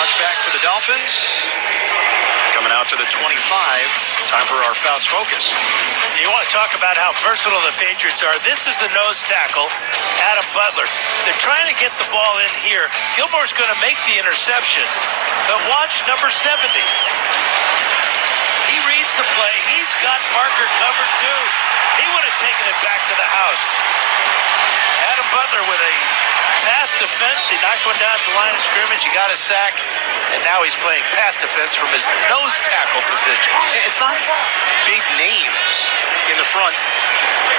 Touchback for the Dolphins. Coming out to the 25. Time for our Fouts Focus. You want to talk about how versatile the Patriots are. This is the nose tackle, Adam Butler. They're trying to get the ball in here. Gilmore's going to make the interception. But watch number 70. He reads the play. He's got Parker covered too. He would have taken it back to the house. Adam Butler with a pass defense. They knocked one down at the line of scrimmage. He got a sack, and now he's playing pass defense from his nose tackle position. It's not big names in the front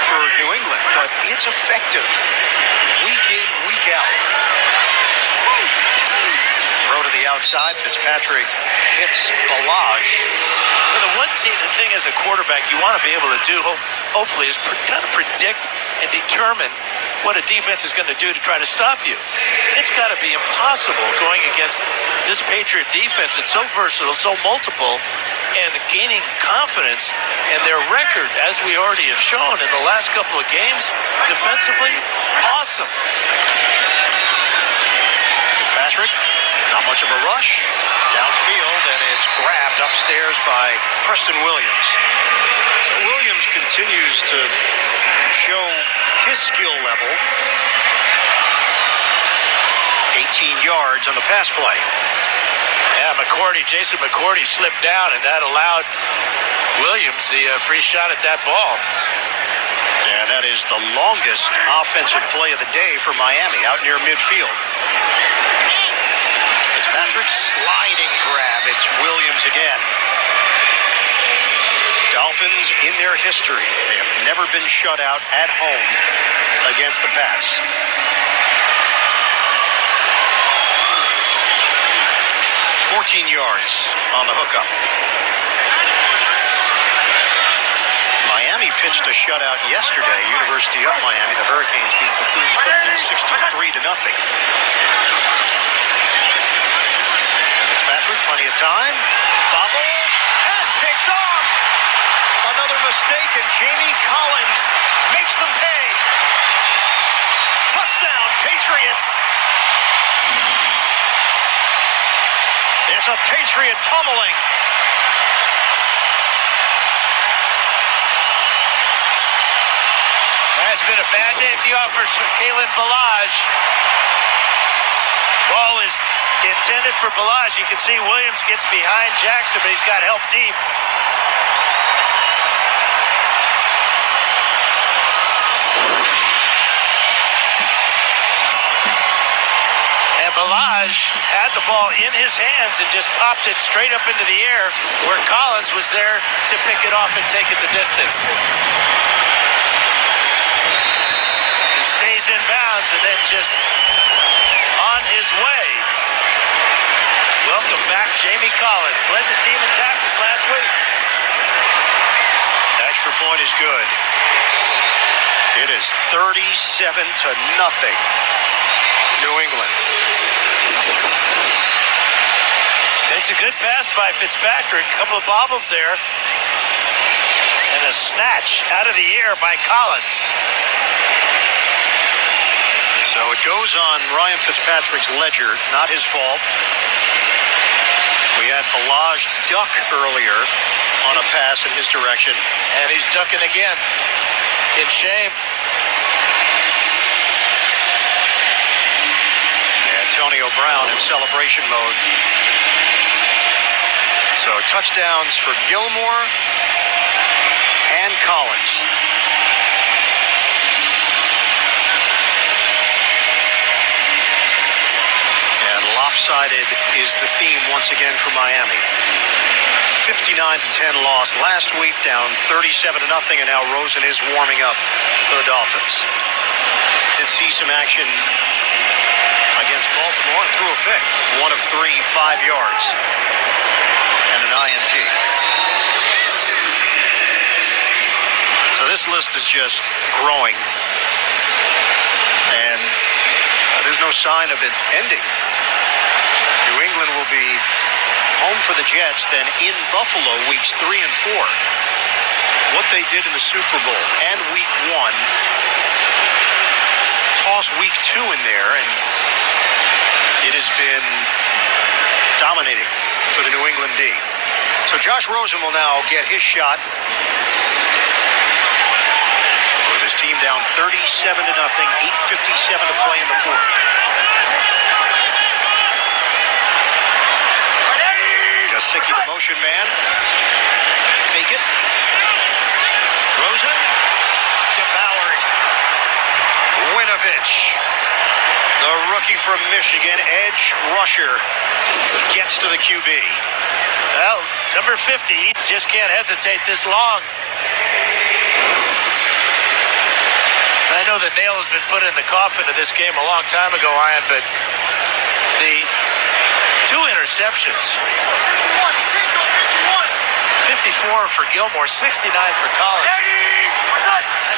for New England, but it's effective week in, week out. Throw to the outside. Fitzpatrick hits Balazs. Well, the thing as a quarterback you want to be able to do, hopefully, is kind of predict and determine what a defense is going to do to try to stop you. It's got to be impossible going against this Patriot defense. It's so versatile, so multiple, and gaining confidence. And their record, as we already have shown in the last couple of games, defensively, awesome. Fitzpatrick, not much of a rush. Downfield, and it's grabbed upstairs by Preston Williams. Williams continues to show his skill level. 18 yards on the pass play. Yeah, Jason McCourty slipped down, and that allowed Williams the free shot at that ball. Yeah, that is the longest offensive play of the day for Miami, out near midfield. Fitzpatrick sliding grab. It's Williams again. Dolphins, in their history, they have never been shut out at home against the Pats. $14 yards on the hookup. Miami pitched a shutout yesterday. University of Miami, the Hurricanes beat Bethune-Cookman 63-0. Fitzpatrick, plenty of time. Bobbled and picked off. Another mistake, and Jamie Collins makes them pay. Touchdown, Patriots. It's a Patriot pummeling. That's been a bad day at the office for Kalen Balazs. Ball is intended for Balazs. You can see Williams gets behind Jackson, but he's got help deep. Balazs had the ball in his hands and just popped it straight up into the air where Collins was there to pick it off and take it the distance. He stays in bounds and then just on his way. Welcome back, Jamie Collins. Led the team in tackles last week. Extra point is good. It is 37-0. New England. It's a good pass by Fitzpatrick. A couple of bobbles there. And a snatch out of the air by Collins. So it goes on Ryan Fitzpatrick's ledger. Not his fault. We had Balazs duck earlier on a pass in his direction. And he's ducking again. In shame. Antonio Brown in celebration mode. So touchdowns for Gilmore and Collins. And lopsided is the theme once again for Miami. 59-10 loss last week, down 37-0, and now Rosen is warming up for the Dolphins. Did see some action against Baltimore and threw a pick. 1 of 3, 5 yards. And an INT. So this list is just growing. And there's no sign of it ending. New England will be home for the Jets, then in Buffalo weeks 3 and 4. What they did in the Super Bowl and week 1. Toss week 2 in there, and it has been dominating for the New England D. So Josh Rosen will now get his shot with his team down 37-0, 8:57 to play in the fourth. Gesicki, the motion man. Fake it. Rosen devoured. Winovich. The rookie from Michigan, edge rusher, gets to the QB. Well, number 50 just can't hesitate this long. I know the nail has been put in the coffin of this game a long time ago, Ian, but the 2 interceptions, 54 for Gilmore, 69 for Collins.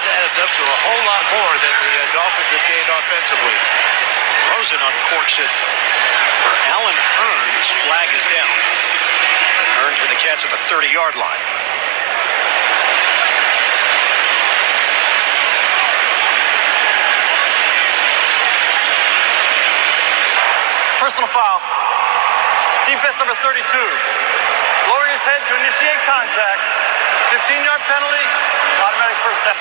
That adds up to a whole lot more than the Dolphins have gained offensively. Rosen uncorks it for Alan Hearns. Flag is down. Hearns with the catch at the 30-yard line. Personal foul. Defense number 32. Lowering his head to initiate contact. 15-yard penalty. Automatic first down.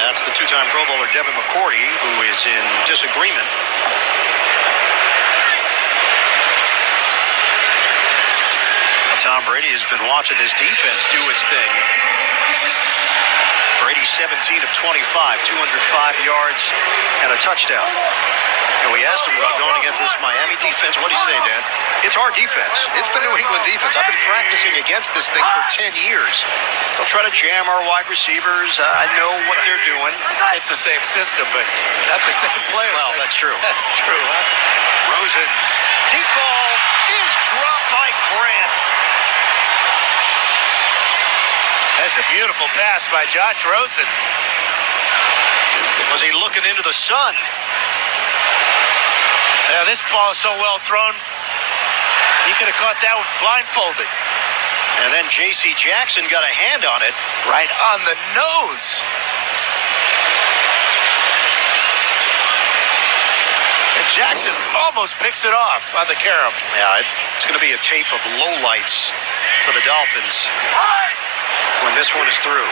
That's the 2-time Pro Bowler Devin McCourty, who is in disagreement. Tom Brady has been watching this defense do its thing. Brady 17 of 25, 205 yards, and a touchdown. And we asked him about going against this Miami defense. What do you say, Dan? It's our defense. It's the New England defense. I've been practicing against this thing for 10 years. They'll try to jam our wide receivers. I know what they're doing. It's the same system, but not the same players. Well, that's true. That's true, huh? Rosen, deep ball is dropped by Grant. That's a beautiful pass by Josh Rosen. Was he looking into the sun? Yeah, this ball is so well thrown. He could have caught that one blindfolded. And then J.C. Jackson got a hand on it. Right on the nose. And Jackson almost picks it off on the carom. Yeah, it's going to be a tape of lowlights for the Dolphins when this one is through.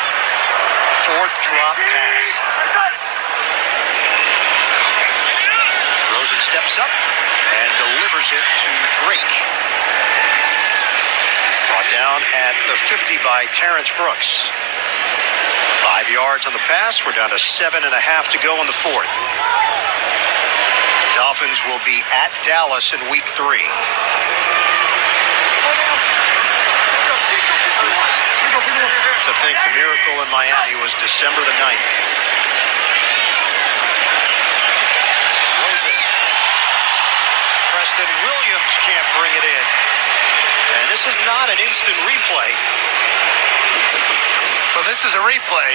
4th drop pass. Rosen steps up and delivers it to Drake. Brought down at the 50 by Terrence Brooks. 5 yards on the pass. We're down to 7.5 to go in the 4th. Dolphins will be at Dallas in week 3. To think the miracle in Miami was December the 9th. Rosen. Preston Williams can't bring it in. And this is not an instant replay. Well, this is a replay,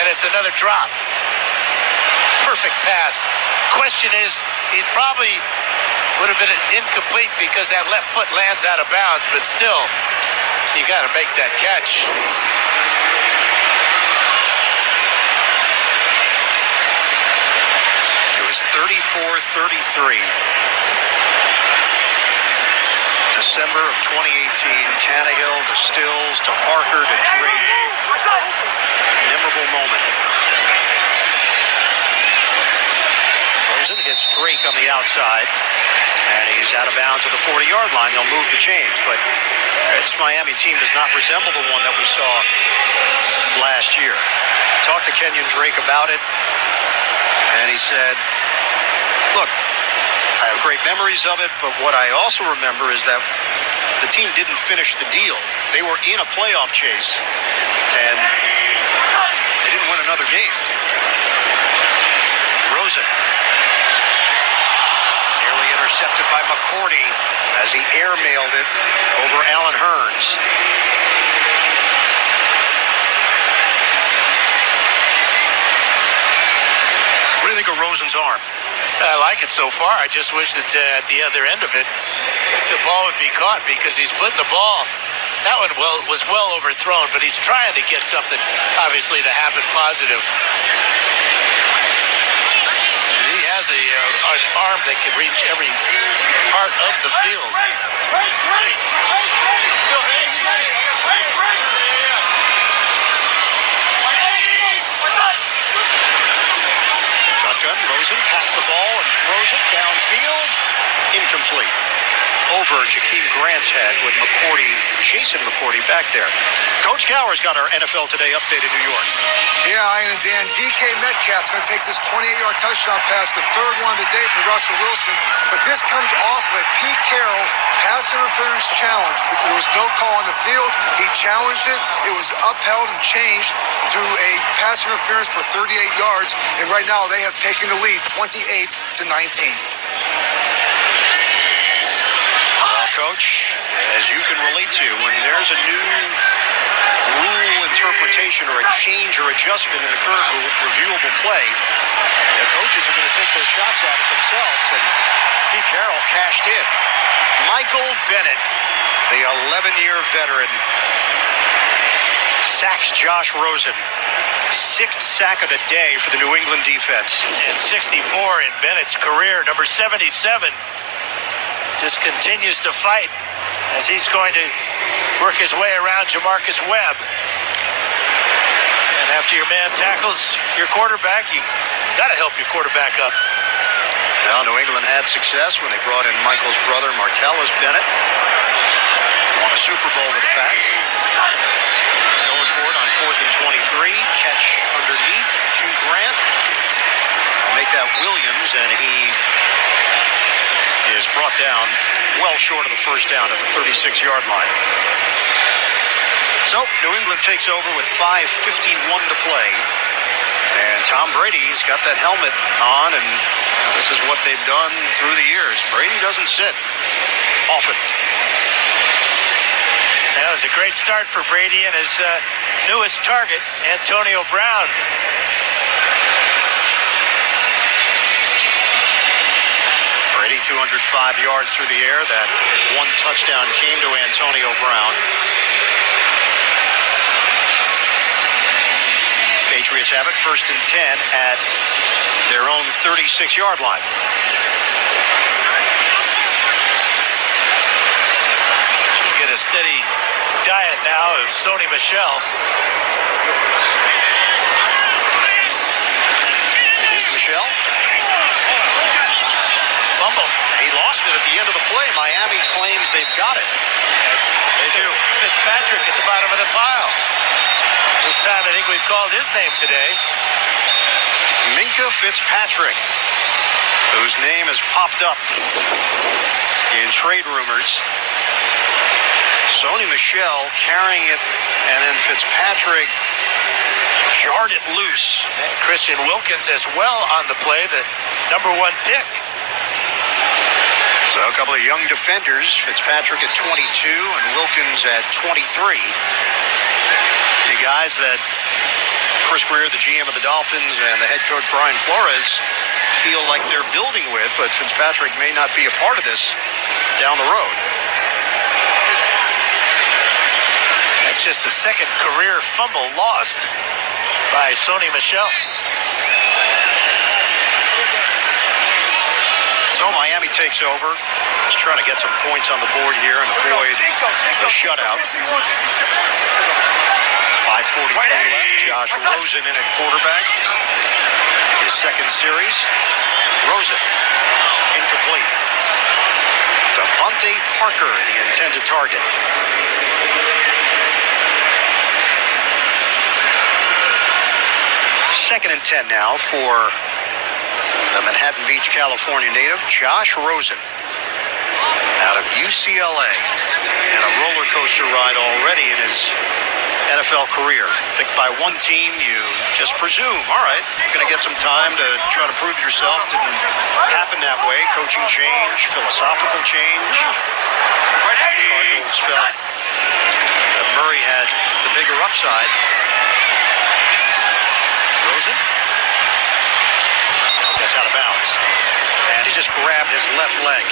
and it's another drop. Perfect pass. Question is, it probably would have been incomplete because that left foot lands out of bounds, but still, you got to make that catch. It was 34-33. December of 2018, Tannehill to Stills to Parker to Drake. Memorable moment. Rosen hits Drake on the outside, and he's out of bounds at the 40-yard line. They'll move the chains, but this Miami team does not resemble the one that we saw last year. Talked to Kenyon Drake about it, and he said, look, I have great memories of it, but what I also remember is that the team didn't finish the deal. They were in a playoff chase, and they didn't win another game. Rosen. Nearly intercepted by McCourty as he airmailed it over Alan Hearns. What do you think of Rosen's arm? I like it so far. I just wish that at the other end of it, the ball would be caught because he's putting the ball. That one was well overthrown, but he's trying to get something, obviously, to happen positive. He has an arm that can reach every part of the field. Shotgun, Rosen pats the ball and throws it downfield. Incomplete. Over Jakeem Grant's head with McCourty, Jason McCourty back there. Coach Gower's got our NFL Today update in New York. Yeah, Ian and Dan, DK Metcalf's going to take this 28-yard touchdown pass, the third one of the day for Russell Wilson. But this comes off of a Pete Carroll pass interference challenge. There was no call on the field. He challenged it. It was upheld and changed to a pass interference for 38 yards. And right now they have taken the lead, 28-19. Well, Coach, as you can relate to, when there's a new rule interpretation or a change or adjustment in the current rules, reviewable play, the coaches are going to take those shots at it themselves, and Pete Carroll cashed in. Michael Bennett, the 11-year veteran, sacks Josh Rosen. 6th sack of the day for the New England defense. And 64 in Bennett's career. Number 77 just continues to fight as he's going to work his way around Jamarcus Webb. And after your man tackles your quarterback, you got to help your quarterback up. Well, New England had success when they brought in Michael's brother, Martellus Bennett. Won a Super Bowl with the Pats. Going for it on 4th and 23. Catch underneath to Grant. I'll make that Williams, and he is brought down well short of the first down at the 36-yard line. So, New England takes over with 5:51 to play. And Tom Brady's got that helmet on, and this is what they've done through the years. Brady doesn't sit often. That was a great start for Brady and his newest target, Antonio Brown. Brady 205 yards through the air. That one touchdown came to Antonio Brown. Patriots have it 1st and 10 at their own 36-yard line. Get a steady diet now of Sony Michel. Is Michel? Fumble. He lost it at the end of the play. Miami claims they've got it. They do. Fitzpatrick at the bottom of the pile. This time I think we've called his name today. Minkah Fitzpatrick, whose name has popped up in trade rumors. Sony Michel carrying it, and then Fitzpatrick jarred it loose. And Christian Wilkins as well on the play, the number 1 pick. So a couple of young defenders, Fitzpatrick at 22 and Wilkins at 23. The guys that Chris Greer, the GM of the Dolphins, and the head coach Brian Flores feel like they're building with, but Fitzpatrick may not be a part of this down the road. That's just the second career fumble lost by Sony Michel. So Miami takes over. Just trying to get some points on the board here and avoid the shutout. 5:43 left. Josh Rosen in at quarterback. His second series. Rosen incomplete. Devontae Parker, the intended target. Second and 10 now for the Manhattan Beach, California native, Josh Rosen, out of UCLA. And a roller coaster ride already in his NFL career. Picked by one team, you just presume, all right, you're going to get some time to try to prove yourself. Didn't happen that way. Coaching change, philosophical change. Cardinals felt that Murray had the bigger upside. Rosen gets out of bounds. And he just grabbed his left leg.